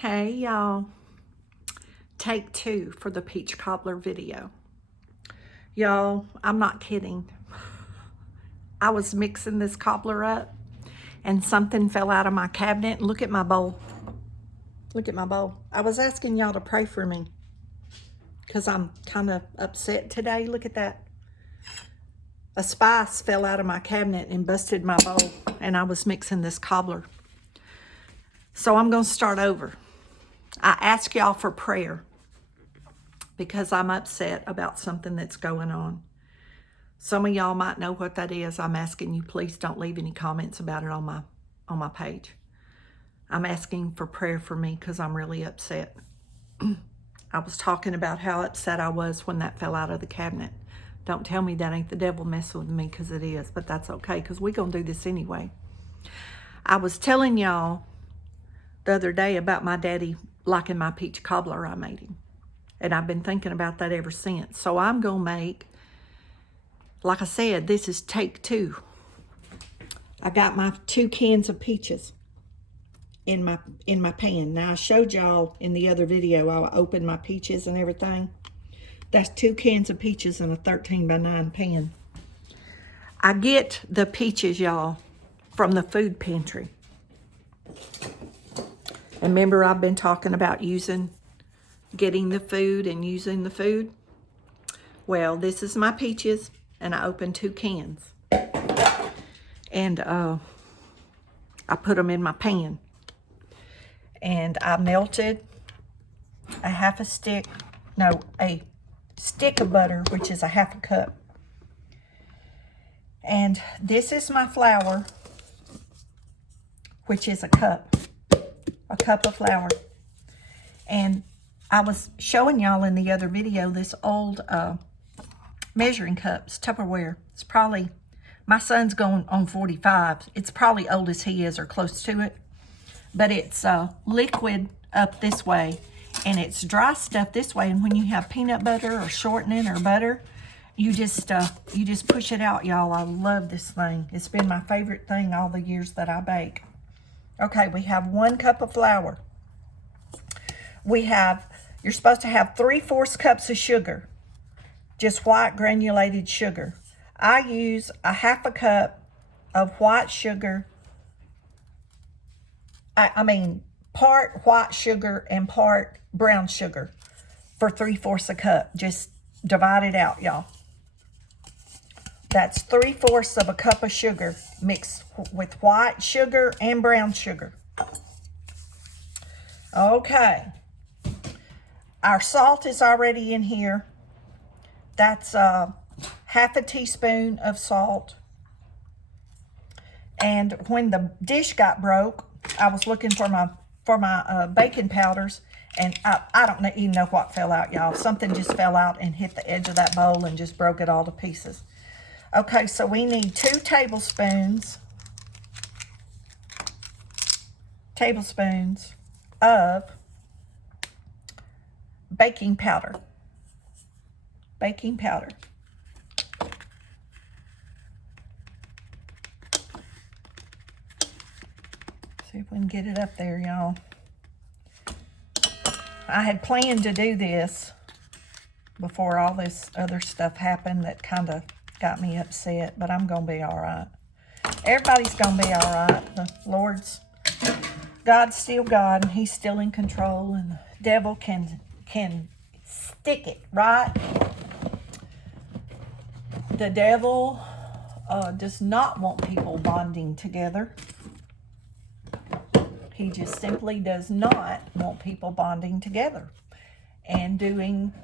Hey y'all, take two for the peach cobbler video. Y'all, I'm not kidding. I was mixing this cobbler up and something fell out of my cabinet. Look at my bowl. Look at my bowl. I was asking y'all to pray for me because I'm kind of upset today. Look at that. A spice fell out of my cabinet and busted my bowl, and I was mixing this cobbler. So I'm going to start over. I ask y'all for prayer because I'm upset about something that's going on. Some of y'all might know what that is. I'm asking you, please don't leave any comments about it on my page. I'm asking for prayer for me because I'm really upset. I was talking about how upset I was when that fell out of the cabinet. Don't tell me that ain't the devil messing with me, because it is, but that's okay because we're going to do this anyway. I was telling y'all the other day about my daddy liking my peach cobbler I made him. And I've been thinking about that ever since. So I'm going to make, like I said, this is take two. I got my 2 cans of peaches in my pan. Now I showed y'all in the other video, I opened my peaches and everything. That's 2 cans of peaches in a 13x9 pan. I get the peaches, y'all, from the food pantry. And remember, I've been talking about getting the food and using the food. Well, this is my peaches, and I opened 2 cans. And I put them in my pan. And I melted a stick of butter, which is a 1/2 cup. And this is my flour, which is a cup of flour. And I was showing y'all in the other video this old measuring cups, Tupperware. It's probably, my son's going on 45. It's probably old as he is or close to it. But it's liquid up this way and it's dry stuff this way. And when you have peanut butter or shortening or butter, you just push it out, y'all. I love this thing. It's been my favorite thing all the years that I bake. Okay, we have 1 cup of flour. You're supposed to have 3/4 cups of sugar, just white granulated sugar. I use a 1/2 cup of white sugar. I mean, part white sugar and part brown sugar for 3/4 a cup. Just divide it out, y'all. That's 3/4 of a cup of sugar mixed with white sugar and brown sugar. Okay. Our salt is already in here. That's 1/2 teaspoon of salt. And when the dish got broke, I was looking for my baking powders, and I don't even know what fell out, y'all. Something just fell out and hit the edge of that bowl and just broke it all to pieces. Okay, so we need 2 tablespoons of baking powder. Baking powder. See if we can get it up there, y'all. I had planned to do this before all this other stuff happened that kind of got me upset, but I'm going to be all right. Everybody's going to be all right. The God's still God, and he's still in control, and the devil can stick it, right? The devil does not want people bonding together. He just simply does not want people bonding together and doing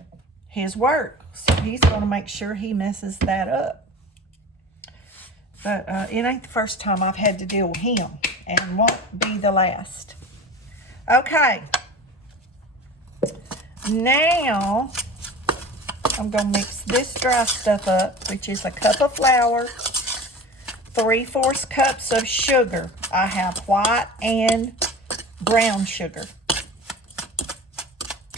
his work. So he's going to make sure he messes that up. But it ain't the first time I've had to deal with him, and won't be the last. Okay. Now, I'm going to mix this dry stuff up, which is a cup of flour, 3/4 cups of sugar. I have white and brown sugar.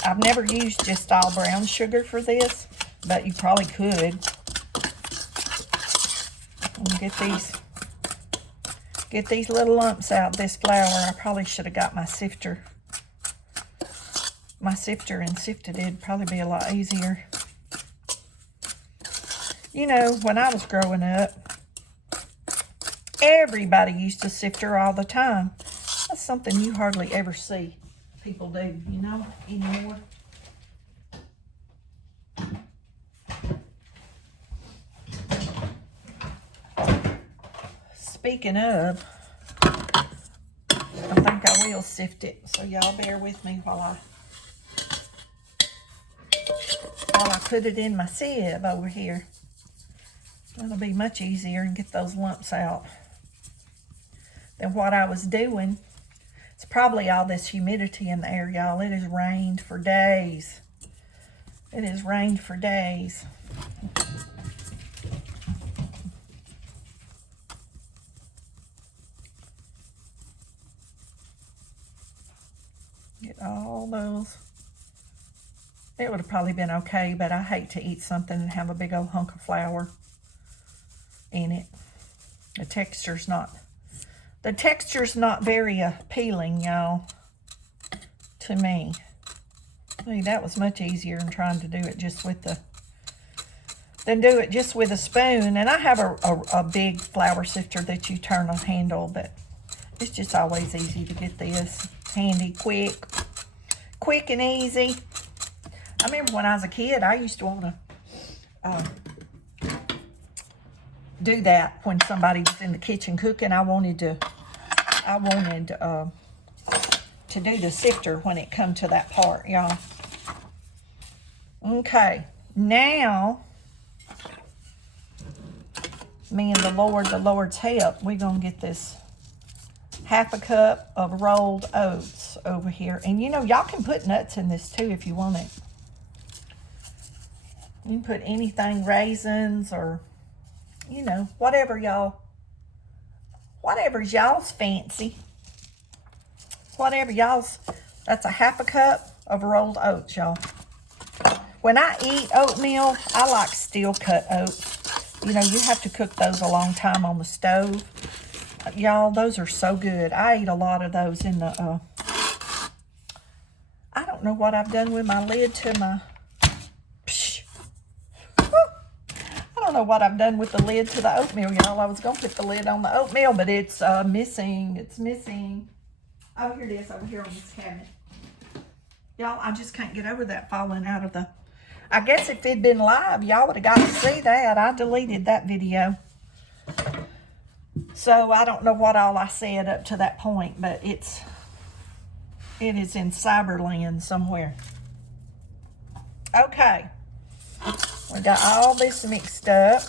I've never used just all brown sugar for this, but you probably could. Get these little lumps out of this flour. I probably should have got my sifter. my sifter and sifted it, it'd probably be a lot easier. You know, when I was growing up, everybody used to sifter all the time. That's something you hardly ever see people do, you know, anymore. Speaking of, I think I will sift it, so y'all bear with me while I put it in my sieve over here. It'll be much easier and get those lumps out than what I was doing. It's probably all this humidity in the air, y'all. It has rained for days. It has rained for days. Get all those. It would have probably been okay, but I hate to eat something and have a big old hunk of flour in it. The texture's not very appealing, y'all, to me. See, that was much easier than trying to do it just with a spoon. And I have a big flour sifter that you turn a handle, but it's just always easy to get this. Handy, quick and easy. I remember when I was a kid, I used to want to do that when somebody was in the kitchen cooking. I wanted to do the sifter when it come to that part, y'all. Okay, now me and the Lord's help, we're gonna get this 1/2 cup of rolled oats over here. And you know, y'all can put nuts in this too if you want it. You can put anything, raisins or, you know, whatever's y'all's fancy. Whatever y'all's, that's a 1/2 cup of rolled oats, y'all. When I eat oatmeal, I like steel cut oats. You know, you have to cook those a long time on the stove. Y'all, those are so good. I eat a lot of those in the, I don't know what I've done with my lid to my, I don't know what I've done with the lid to the oatmeal, y'all. I was going to put the lid on the oatmeal, but it's missing. It's missing. Oh, here it is over here on this cabinet. Y'all, I just can't get over that falling out of the, I guess if it'd been live, y'all would have got to see that. I deleted that video. So I don't know what all I said up to that point, but it is in Cyberland somewhere. Okay. We got all this mixed up.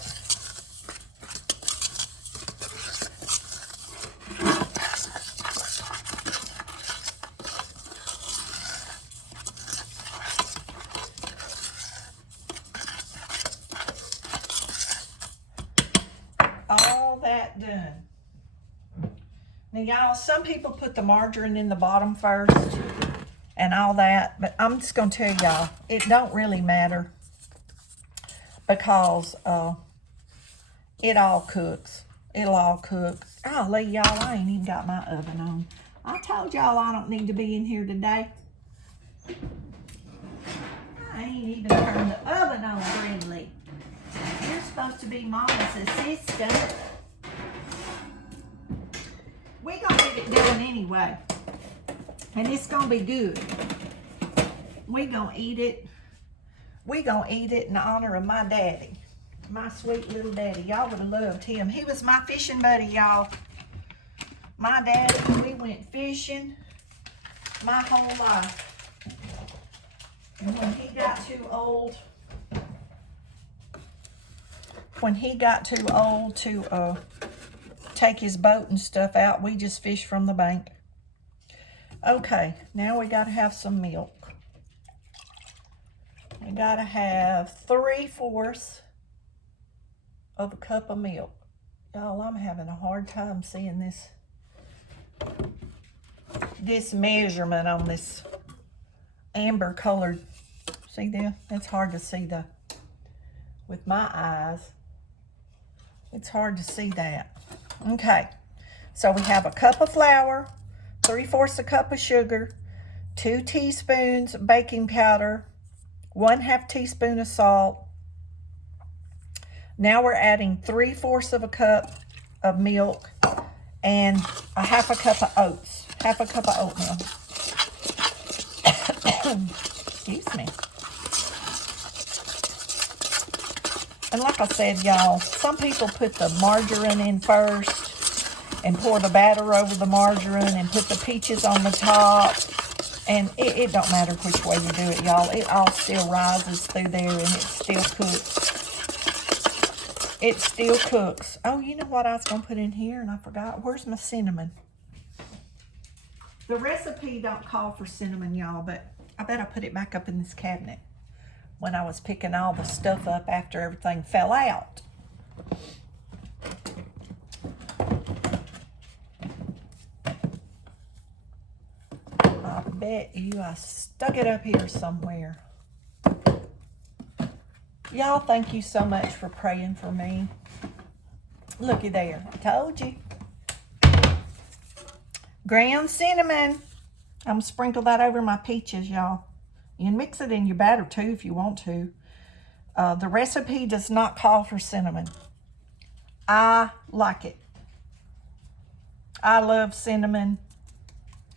All that done. Now, y'all, some people put the margarine in the bottom first and all that, but I'm just going to tell y'all, it don't really matter because it all cooks. It'll all cook. Golly, y'all, I ain't even got my oven on. I told y'all I don't need to be in here today. I ain't even turned the oven on, Brinley. You're supposed to be Mama's assistant. We're going to get it done anyway. And it's going to be good. We're going to eat it. We're going to eat it in honor of my daddy. My sweet little daddy. Y'all would have loved him. He was my fishing buddy, y'all. My daddy, we went fishing my whole life. And when he got too old to take his boat and stuff out, we just fished from the bank. Okay, now we got to have some milk. We got to have 3/4 of a cup of milk. Y'all, I'm having a hard time seeing this measurement on this amber colored. See there? It's hard to see with my eyes. It's hard to see that. Okay, so we have a cup of flour, 3/4 a cup of sugar, 2 teaspoons baking powder, 1/2 teaspoon of salt. Now we're adding 3/4 of a cup of milk and a 1/2 cup of oats, 1/2 cup of oatmeal. Excuse me. And like I said, y'all, some people put the margarine in first and pour the batter over the margarine and put the peaches on the top. And it don't matter which way you do it, y'all. It all still rises through there and it still cooks. It still cooks. Oh, you know what I was going to put in here and I forgot? Where's my cinnamon? The recipe don't call for cinnamon, y'all, but I bet I put it back up in this cabinet when I was picking all the stuff up after everything fell out. I bet you I stuck it up here somewhere. Y'all, thank you so much for praying for me. Looky there. I told you. Ground cinnamon. I'm going to sprinkle that over my peaches, y'all. You can mix it in your batter, too, if you want to. The recipe does not call for cinnamon. I like it. I love cinnamon.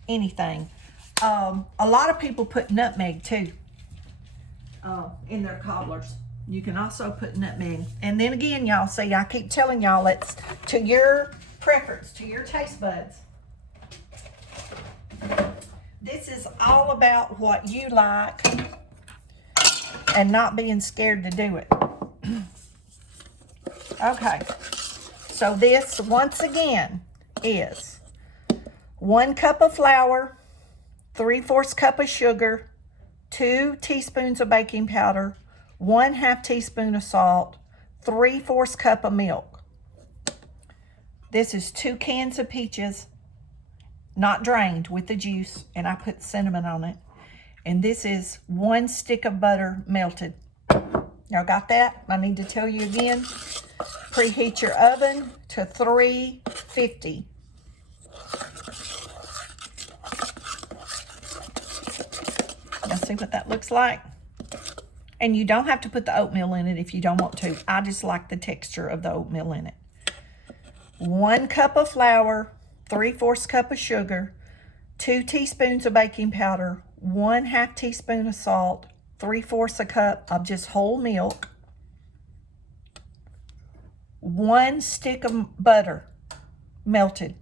Anything. A lot of people put nutmeg, too, in their cobblers. You can also put nutmeg. And then again, y'all, see, I keep telling y'all, it's to your preference, to your taste buds. This is all about what you like and not being scared to do it. Okay, so this, once again, is 1 cup of flour, 3/4 cup of sugar, 2 teaspoons of baking powder, 1/2 teaspoon of salt, 3/4 cup of milk. This is 2 cans of peaches, not drained, with the juice, and I put cinnamon on it. And this is 1 stick of butter melted. Y'all got that? I need to tell you again. Preheat your oven to 350. Now see what that looks like? And you don't have to put the oatmeal in it if you don't want to. I just like the texture of the oatmeal in it. 1 cup of flour, 3/4 cup of sugar, 2 teaspoons of baking powder, 1/2 teaspoon of salt, 3/4 a cup of just whole milk, 1 stick of butter melted.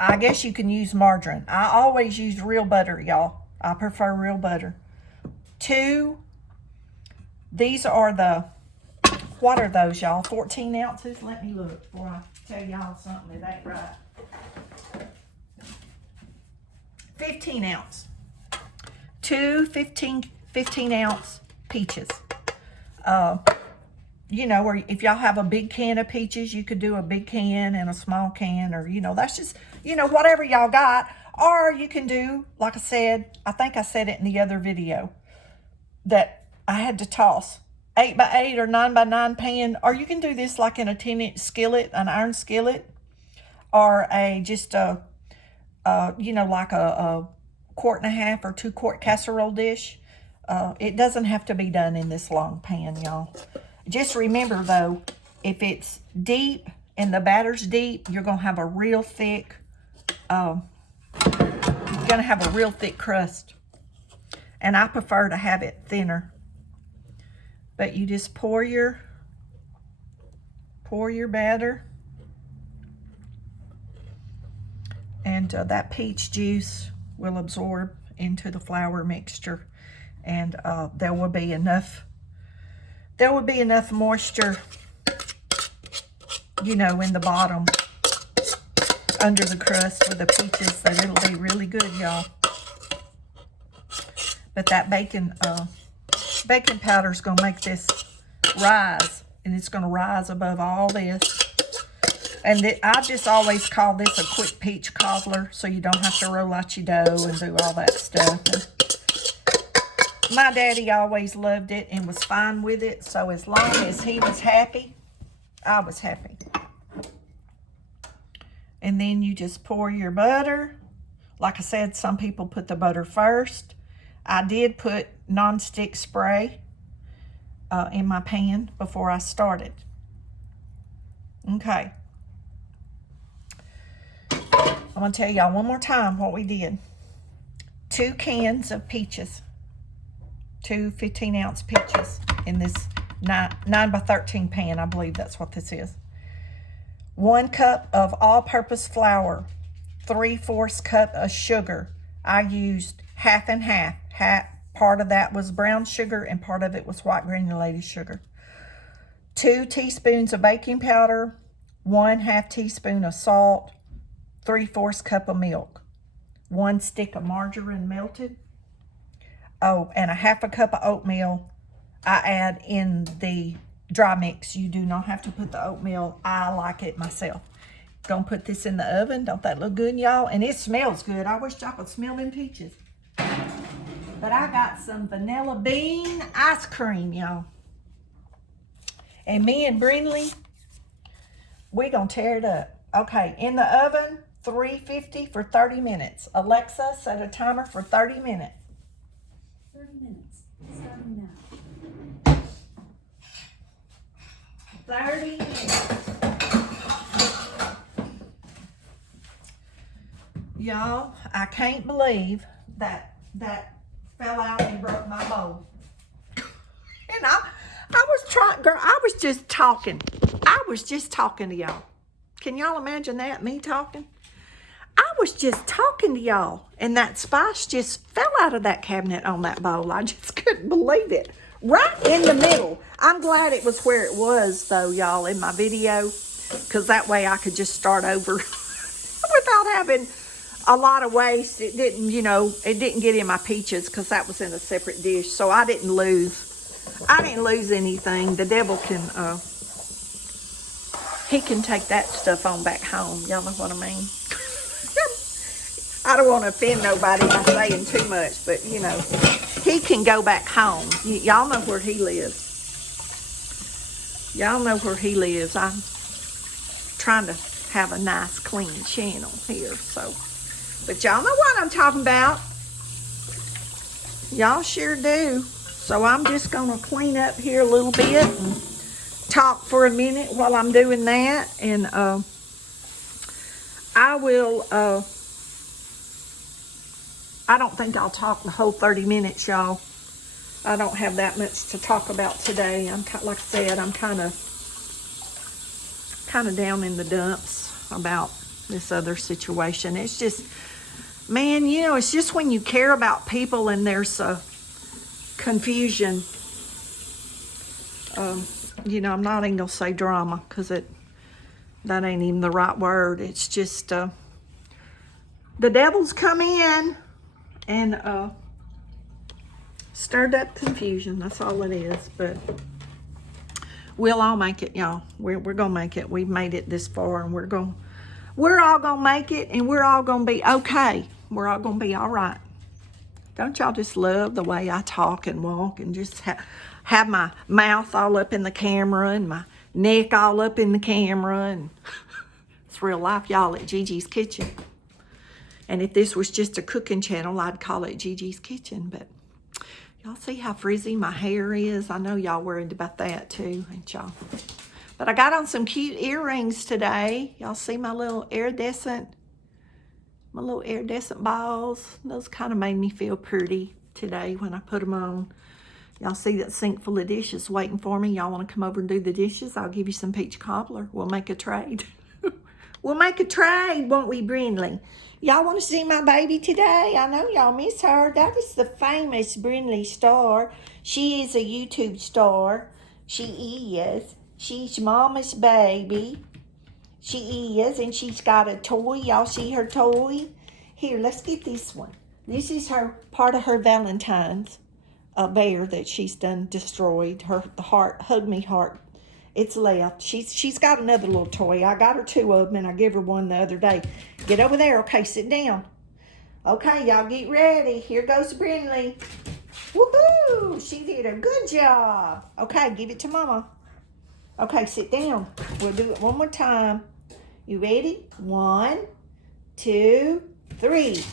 I guess you can use margarine. I always use real butter, y'all. I prefer real butter. 2, these are the, what are those, y'all? 14 ounces? Let me look before I tell y'all something that ain't right. 15 ounce. 2 15 ounce peaches. You know, or if y'all have a big can of peaches, you could do a big can and a small can, or, you know, that's just, you know, whatever y'all got. Or you can do, like I said, I think I said it in the other video, that I had to toss 8x8 or 9x9 pan, or you can do this like in a 10-inch skillet, an iron skillet, or just a, you know, like a 1.5 quart or 2 quart casserole dish. It doesn't have to be done in this long pan, y'all. Just remember, though, if it's deep and the batter's deep, you're going to have a real thick, crust. And I prefer to have it thinner. But you just pour your batter. And that peach juice will absorb into the flour mixture. And there will be enough moisture, you know, in the bottom under the crust with the peaches that it'll be really good, y'all. But that baking powder is going to make this rise, and it's going to rise above all this. And I just always call this a quick peach cobbler, so you don't have to roll out your dough and do all that stuff. And my daddy always loved it and was fine with it, so as long as he was happy, I was happy. And then you just pour your butter. Like I said, some people put the butter first. I did put nonstick spray in my pan before I started. Okay. I'm going to tell y'all one more time what we did. 2 cans of peaches. 2 15-ounce peaches in this 9 by 13 pan. I believe that's what this is. 1 cup of all-purpose flour. 3/4 cup of sugar. I used half and half. Part of that was brown sugar and part of it was white granulated sugar. 2 teaspoons of baking powder. 1/2 teaspoon of salt. 3/4 cup of milk. 1 stick of margarine melted. Oh, and a 1/2 cup of oatmeal I add in the dry mix. You do not have to put the oatmeal. I like it myself. Gonna put this in the oven. Don't that look good, y'all? And it smells good. I wish y'all could smell them peaches. But I got some vanilla bean ice cream, y'all. And me and Brinley, we're gonna tear it up. Okay, in the oven, 350 for 30 minutes. Alexa, set a timer for 30 minutes. 30 minutes, starting now. 30 minutes. Y'all, I can't believe that fell out and broke my bowl. And I was trying, girl, I was just talking. I was just talking to y'all. Can y'all imagine that, me talking? I was just talking to y'all, and that spice just fell out of that cabinet on that bowl. I just couldn't believe it. Right in the middle. I'm glad it was where it was, though, y'all, in my video, because that way I could just start over without having a lot of waste. It didn't, you know, it didn't get in my peaches because that was in a separate dish, so I didn't lose anything. The devil can, he can take that stuff on back home. Y'all know what I mean? I don't want to offend nobody by saying too much, but, you know, he can go back home. Y'all know where he lives. Y'all know where he lives. I'm trying to have a nice, clean channel here, so. But y'all know what I'm talking about. Y'all sure do. So I'm just going to clean up here a little bit and talk for a minute while I'm doing that. And I will, I don't think I'll talk the whole 30 minutes, y'all. I don't have that much to talk about today. I'm like I said, I'm kind of down in the dumps about this other situation. It's just, man, you know, it's just when you care about people and there's a confusion. You know, I'm not even gonna say drama because that ain't even the right word. It's just the devil's come in and stirred up confusion. That's all it is. But we'll all make it, y'all. We're gonna make it. We've made it this far, and we're all gonna make it, and we're all gonna be okay. We're all gonna be all right. Don't y'all just love the way I talk and walk and just have my mouth all up in the camera and my neck all up in the camera? And it's real life, y'all, at Gigi's Kitchen. And if this was just a cooking channel, I'd call it Gigi's Kitchen. But y'all see how frizzy my hair is? I know y'all worried about that too, ain't y'all? But I got on some cute earrings today. Y'all see my little iridescent balls? Those kind of made me feel pretty today when I put them on. Y'all see that sink full of dishes waiting for me? Y'all want to come over and do the dishes? I'll give you some peach cobbler. We'll make a trade. We'll make a trade, won't we, Brinley? Y'all want to see my baby today? I know y'all miss her. That is the famous Brinley star. She is a YouTube star. She is. She's mama's baby. She is, and she's got a toy. Y'all see her toy? Here, let's get this one. This is her part of her Valentine's bear that she's done destroyed. The heart, hug me heart. It's left. She's got another little toy. I got her 2 of them, and I gave her one the other day. Get over there. Okay, sit down. Okay, y'all get ready. Here goes Brinley. Woohoo! She did a good job. Okay, give it to Mama. Okay, sit down. We'll do it one more time. You ready? 1, 2, 3.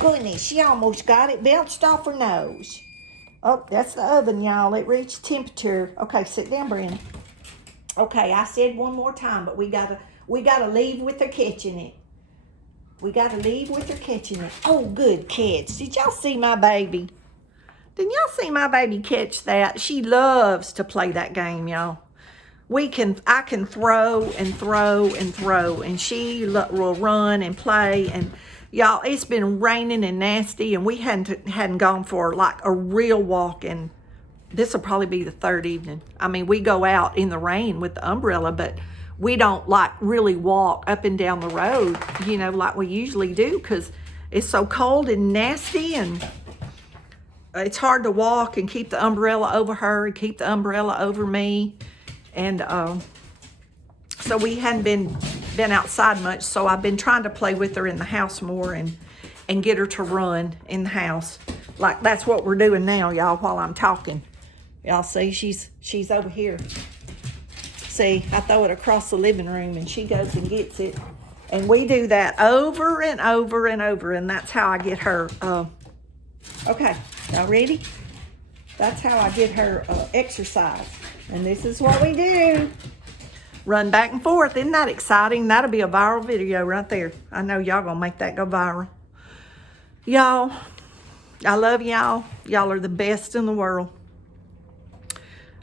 goodness, she almost got it. Bounced off her nose. Oh, that's the oven, y'all. It reached temperature. Okay, sit down, Brinley. Okay, I said one more time, but we gotta leave with her catching it. We gotta leave with her catching it. Oh, good catch. Did y'all see my baby? Did y'all see my baby catch that? She loves to play that game, y'all. I can throw and throw and throw, and she will run and play. And y'all, it's been raining and nasty, and we hadn't gone for like a real walk, and this will probably be the third evening. I mean, we go out in the rain with the umbrella, but we don't like really walk up and down the road, you know, like we usually do, because it's so cold and nasty, and it's hard to walk and keep the umbrella over her and keep the umbrella over me. And so we hadn't been outside much, so I've been trying to play with her in the house more and get her to run in the house. Like that's what we're doing now, y'all, while I'm talking. Y'all see, she's over here. See, I throw it across the living room and she goes and gets it. And we do that over and over and over, and that's how I get her. Okay, y'all ready? That's how I get her exercise. And this is what we do. Run back and forth. Isn't that exciting? That'll be a viral video right there. I know y'all gonna make that go viral. Y'all, I love y'all. Y'all are the best in the world.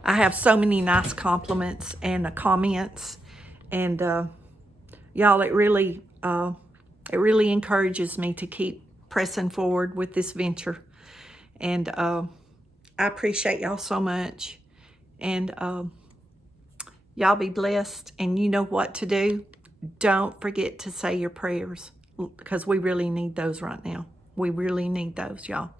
I have so many nice compliments and comments. And y'all, it really encourages me to keep pressing forward with this venture. And I appreciate y'all so much. And y'all be blessed, and you know what to do. Don't forget to say your prayers, because we really need those right now. We really need those, y'all.